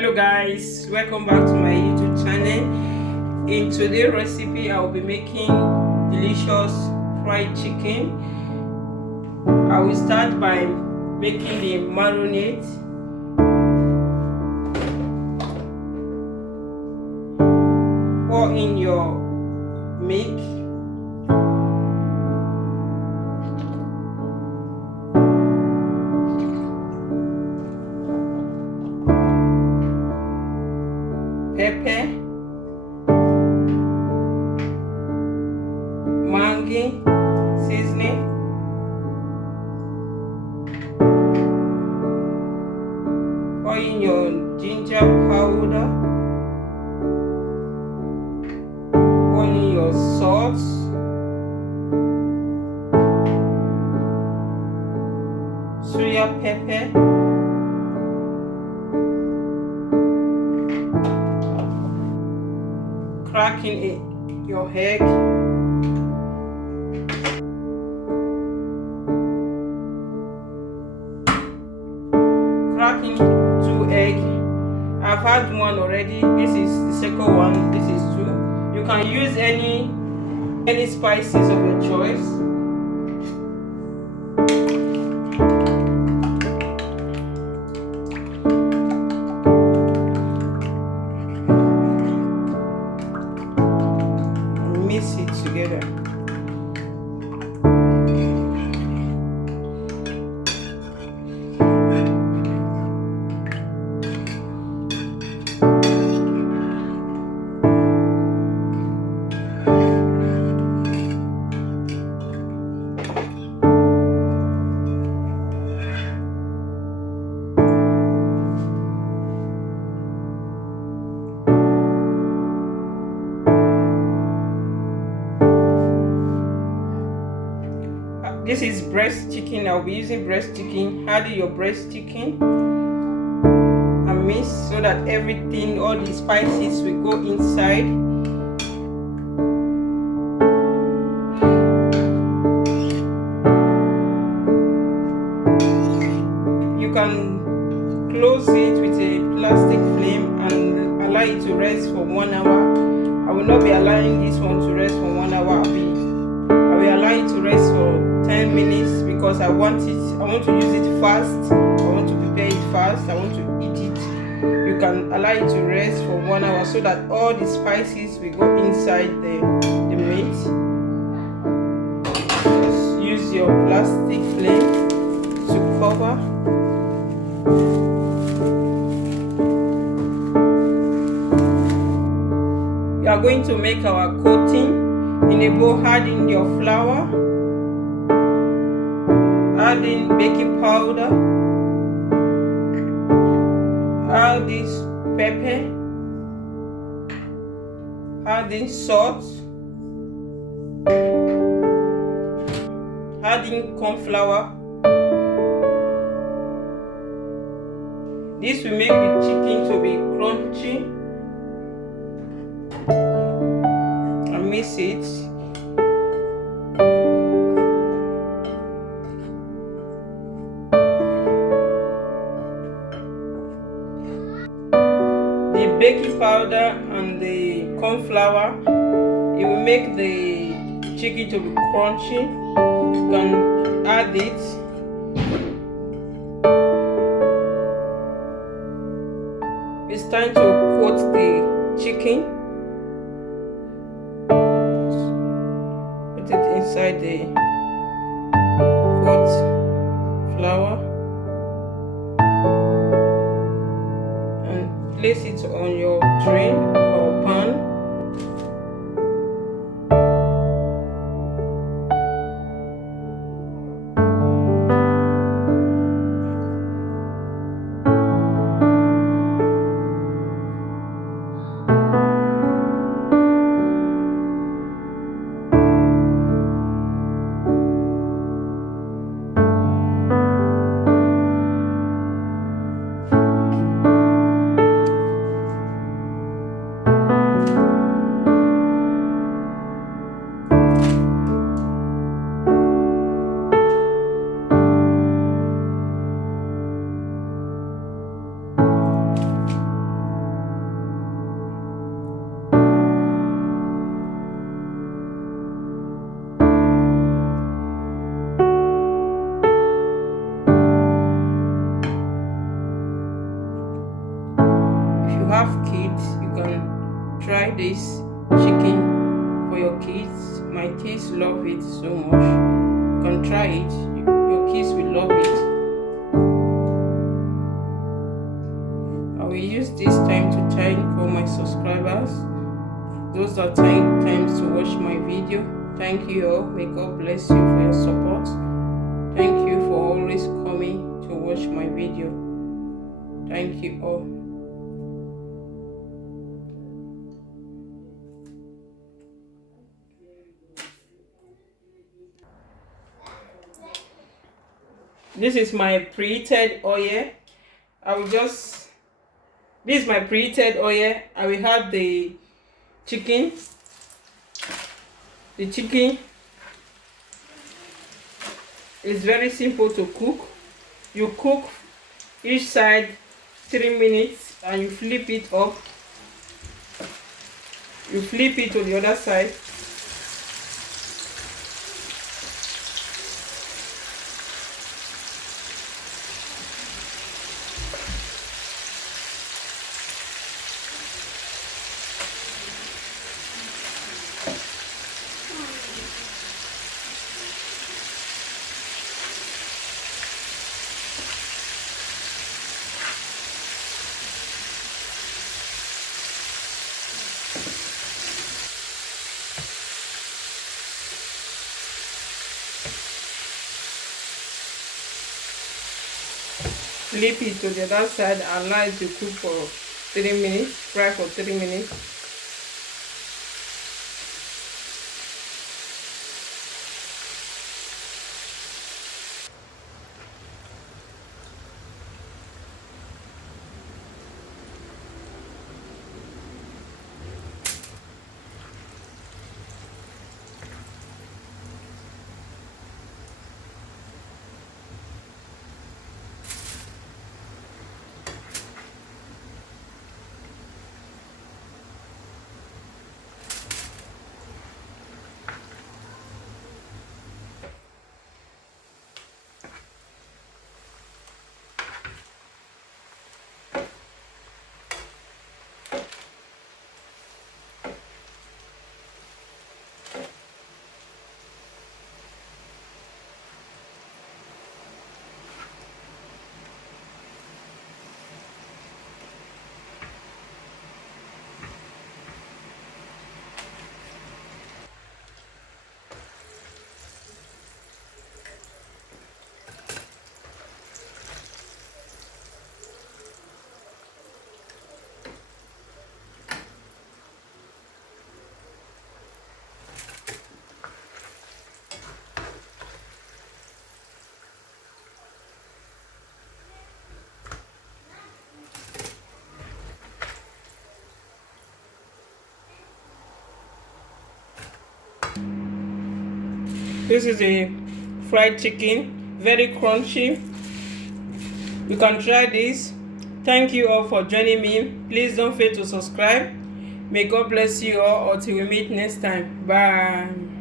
Hello guys, welcome back to my YouTube channel. In today's recipe, I will be making delicious fried chicken. I will start by making the marinade. Pour in your milk. Pepper, Maggi seasoning, pour in your ginger powder, pour in your salt, soya pepper, cracking your egg, cracking 2 eggs. I've had one already. This is the second one. This is 2. You can use any spices of your choice. Mix it together. This is breast chicken. I'll be using breast chicken. Add your breast chicken and mix so that everything, all the spices will go inside. You can close it with a plastic flame and allow it to rest for 1 hour. I will not be allowing this one to rest for 1 hour. I will allow it to rest for 10 minutes because I want to use it fast. I want to prepare it fast. I want to eat it. You can allow it to rest for 1 hour so that all the spices will go inside the meat. Just use your plastic flame to cover. We are going to make our coating. In a bowl, add in your flour, add in baking powder, add this pepper, add in salt, add in corn flour. This will make the chicken to be crunchy. And mix it. The baking powder and the corn flour, it will make the chicken to be crunchy. You can add it. It's time to coat the chicken. Put it inside the coat flour and place it on your tray or pan. have kids, you can try this chicken for your kids. My kids love it so much. You can try it. Your kids will love it. I will use this time to thank all my subscribers. Those that take time to watch my video. Thank you all. May God bless you for your support. Thank you for always coming to watch my video. Thank you all. This is my preheated oil. This is my preheated oil. I will add the chicken. The chicken is very simple to cook. You cook each side 3 minutes and you flip it up. You flip it to the other side. Flip it to the other side and allow it to cook for 3 minutes, fry for 3 minutes. This is a fried chicken, very crunchy. You can try this. Thank you all for joining me. Please don't fail to subscribe. May God bless you all until we meet next time. Bye.